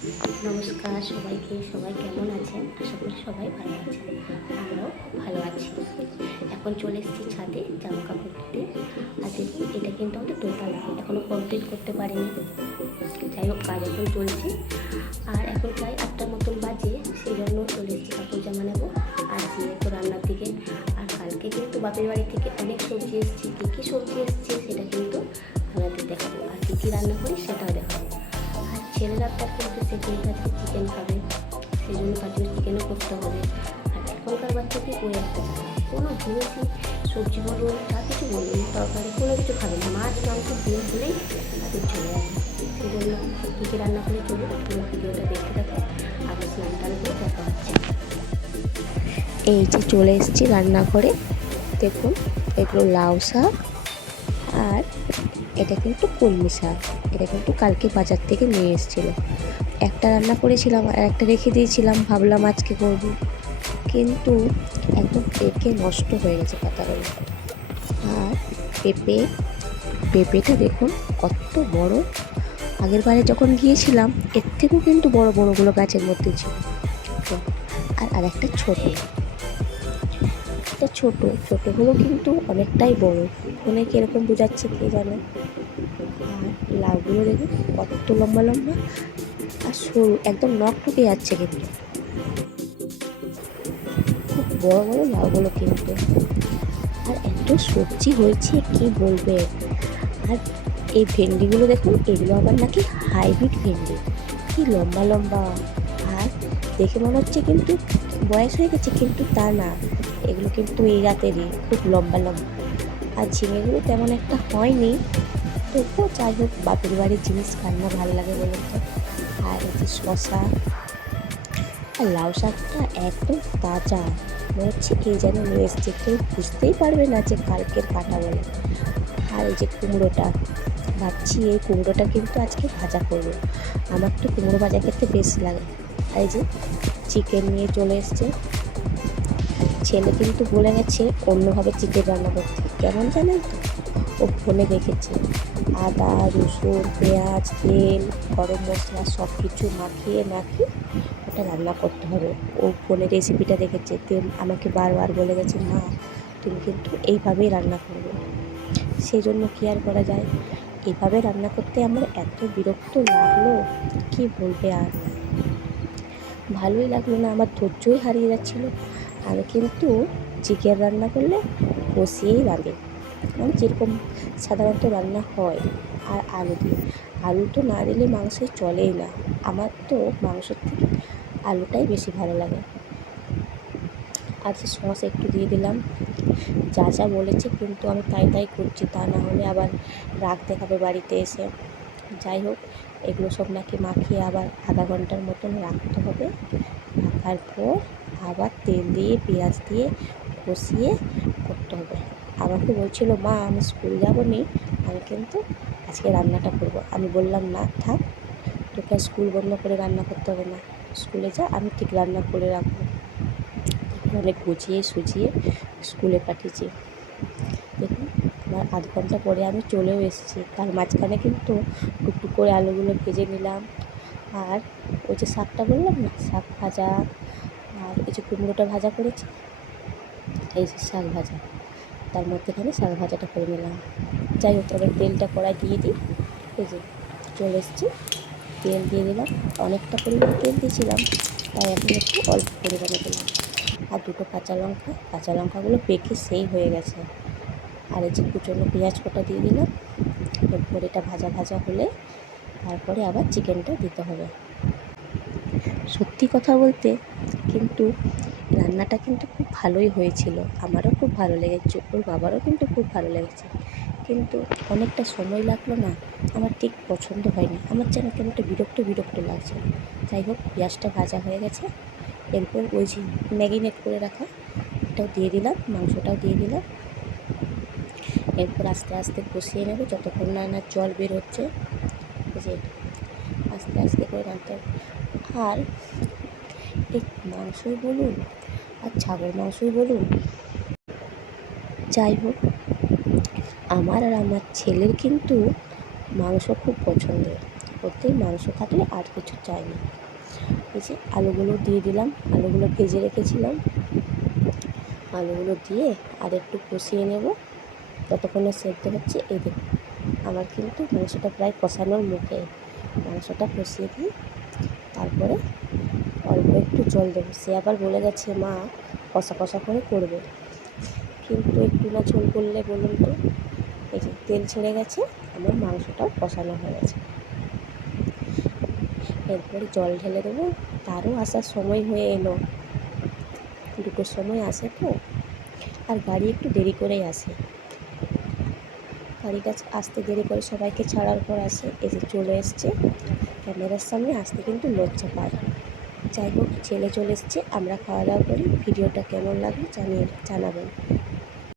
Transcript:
নমস্কার সবাইকে। সবাই কেমন আছেন? আশা করি সবাই ভালো আছেন। আমরাও ভালো আছি। এখন চলে এসেছি ছাদে জামা কাপড় দিতে। আর দেখুন, এটা কিন্তু আমাদের দোতলা, এখনও কমপ্লিট করতে পারিনি। যাই হোক, কাজ এখন চলছে। আর এখন প্রায় 8টার মতন বাজে, সেই জন্য চলে এসেছি কাপড় জামা নেবো আর যেহেতু রান্নার দিকে। আর কালকে কিন্তু বাপের বাড়ি থেকে অনেক সবজি এসেছে। কী কী সবজি এসেছে সেটা কিন্তু আপনাদের দেখাবো, আর কী কী রান্না করি সেটাও দেখাবো। আর ছেলেরা তো কিন্তু সেখানে আজকে চিকেন খাবে, সেই জন্য তার জন্য চিকেনও করতে হবে। আর এখনকার বাচ্চাকে ওই একটা জানা, কোনো জিনিসই সবজি বলুন যা কিছু বলুন তরকারি কোনো কিছু খাবে না, মাছ মাংস ডিম হলেই তাদের চলে যাবে। সেই জন্য কী কী রান্না করে চলুন, পুরো ভিডিওটা দেখতে থাকো। আবার স্নান টান করে দেখা হচ্ছে। এই যে চলে এসেছি রান্নাঘরে। দেখুন, এগুলো লাউ শাক, আর এটা কিন্তু কলমি শাক। এটা কিন্তু কালকে বাজার থেকে নিয়ে এসেছিলো। একটা রান্না করেছিলাম আর একটা রেখে দিয়েছিলাম, ভাবলাম আজকে করব, কিন্তু একদম পেকে নষ্ট হয়ে গেছে পাতাগুলো। আর পেঁপেটা দেখুন কত বড়। আগের বারে যখন গিয়েছিলাম এর থেকেও কিন্তু বড় বড়গুলো গাছের মধ্যে ছিল। আর একটা ছোট, ছোট হলেও কিন্তু অনেকটাই বড়। ফোনে কীরকম বোঝাচ্ছে কে জানে। আর লাউগুলো দেখুন কত লম্বা লম্বা আর সরু, একদম নখ ঢুকে যাচ্ছে কিন্তু। খুব বড় বড় লাউগুলো কিন্তু। আর এত সবজি হয়েছে কি বলবে। আর এই ভেন্ডিগুলো দেখুন, এগুলো আবার নাকি হাইব্রিড ভেন্ডি, কি লম্বা লম্বা। আর দেখে মনে হচ্ছে কিন্তু বয়স হয়ে গেছে, কিন্তু তা না, এগুলো কিন্তু এই রাতেরই, খুব লম্বা লম্বা। আর ঝিঙেগুলো তেমন একটা হয়নি, তবুও যাই হোক, বাপের বাড়ির জিনিস রান্না ভালো লাগে বলুন তো। আর এই যে শশা আর লাউ শাকটা একদম তাজা, মনে হচ্ছে কে যেন নিয়ে এসছে, কেউ বুঝতেই পারবে না যে কালকের কাটা বলে। আর এই যে কুমড়োটা, ভাবছি এই কুমড়োটা কিন্তু আজকে ভাজা করবো। আমার তো কুমড়ো ভাজা খেতে বেশ লাগে। আর এই যে চিকেন নিয়ে চলে এসছে। ছেলে কিন্তু বলে গেছে অন্যভাবে চিকেন রান্না করতে, কেমন জানেন তো? ও ফোনে দেখেছে আদা রসুন পেঁয়াজ তেল গরম মশলা সব কিছু মাখিয়ে ওটা রান্না করতে হবে। ও ফোনে রেসিপিটা দেখেছে, আমাকে বারবার বলে গেছে, মা তুমি কিন্তু এইভাবেই রান্না করবে। সেই জন্য কী আর করা যায়, এইভাবে রান্না করতে আমার এত বিরক্ত লাগলো, কি বলবে। আর ভালোই লাগলো না, আমার ধৈর্যই হারিয়ে যাচ্ছিলো। আমি কিন্তু চিকেন রান্না করলে কষিয়েই রাঁধি, মানে যেরকম সাধারণত রান্না হয়। আর আলু তো না দিলে মাংসে চলেই না। আমার তো মাংসের থেকে আলুটাই বেশি ভালো লাগে। আর যে সস একটু দিয়ে দিলাম, যা যা বলেছে কিন্তু আমি তাই তাই করছি, তা না হলে আবার রাগ দেখাবে বাড়িতে এসে। যাই হোক, এগুলো সব নাকি মাখিয়ে আবার আধা ঘন্টার মতন রাখতে হবে। রাখার পর আবার তেল দিয়ে পেঁয়াজ দিয়ে কষিয়ে করতে হবে। আমাকে বলছিল, মা আমি স্কুল যাবো নি, আমি কিন্তু আজকে রান্নাটা করব। আমি বললাম, না থাক, তোকে স্কুল বন্ধ করে রান্না করতে হবে না, স্কুলে যা, আমি ঠিক রান্না করে রাখবো। অনেক গুছিয়ে সুজিয়ে স্কুলে পাঠিয়েছি। দেখুন, আমার আধ ঘন্টা পরে আমি চলেও এসেছি। তার মাঝখানে কিন্তু টুকটুক করে আলুগুলো ভেজে নিলাম। আর ওই যে শাকটা বললাম না, শাক ভাজা, আর এই যে কুমড়োটা ভাজা করেছি, এই যে শাক ভাজা, তার মধ্যেখানে শাক ভাজাটা করে নিলাম। যাই হোক, এবার তেলটা কড়াই দিয়ে দিই। এই যে চলে এসেছি, তেল দিয়ে দিলাম। অনেকটা পরিমাণে তেল দিয়েছিলাম, তাই এখন একটু অল্প পরিমাণে দিলাম। আর দুটো কাঁচা লঙ্কাগুলো পেকে সেই হয়ে গেছে। আর এই যে কুচনো পেঁয়াজ কটা দিয়ে দিলাম। এরপর এটা ভাজা ভাজা হলে তারপরে আবার চিকেনটা দিতে হবে। সত্যি কথা বলতে কিন্তু রান্নাটা কিন্তু খুব ভালোই হয়েছিল, আমারও খুব ভালো লেগেছে, ওর বাবারও কিন্তু খুব ভালো লেগেছে। কিন্তু অনেকটা সময় লাগলো না, আমার ঠিক পছন্দ হয়নি, আমার যেন কেন একটা বিরক্ত লাগছে। যাই হোক, পেঁয়াজটা ভাজা হয়ে গেছে। এরপর ওই যে ম্যাগিনেট করে রাখা এটাও দিয়ে দিলাম, মাংসটাও দিয়ে দিলাম। এরপর আস্তে আস্তে কষিয়ে নেব যতক্ষণ না না জল বের হচ্ছে। যে আস্তে আস্তে করে রাখতে হবে। আর এই মাংসই বলুন আর ছাগল মাংসই বলুন, যাই হোক, আমার আর আমার ছেলের কিন্তু মাংস খুব পছন্দের। ওতেই মাংস থাকলে আর কিছু চাই না। এই যে আলুগুলো দিয়ে দিলাম, আলুগুলো ভেজে রেখেছিলাম। আলুগুলো দিয়ে আর একটু কষিয়ে নেব যতক্ষণে সেদ্ধ হচ্ছে। এই দেখুন আমার কিন্তু মাংসটা প্রায় কষানোর মুখে। মাংসটা কষিয়ে দিয়ে তারপরে অল্প একটু জল দেবো। সে আবার বলে গেছে মা কষা কষা করে করবে, কিন্তু একটু না ঝোল করলে বলুন তো। এই যে তেল ছেড়ে গেছে, আমার মাংসটাও কষানো হয়ে গেছে। এরপরে জল ঢেলে দেবো। তারও আসার সময় হয়ে এলো, 2টোর সময় আসে তো, আর গাড়ি একটু দেরি করেই আসে। গাড়িটা আসতে দেরি করে সবাইকে ছাড়ার পর আসে। এই যে চলে এসছে, ক্যামেরার সামনে আসতে কিন্তু লজ্জা পায়। যাই হোক ছেলে চলে এসছে, আমরা খাওয়া দাওয়া করি। ভিডিওটা কেমন লাগলো জানাবেন।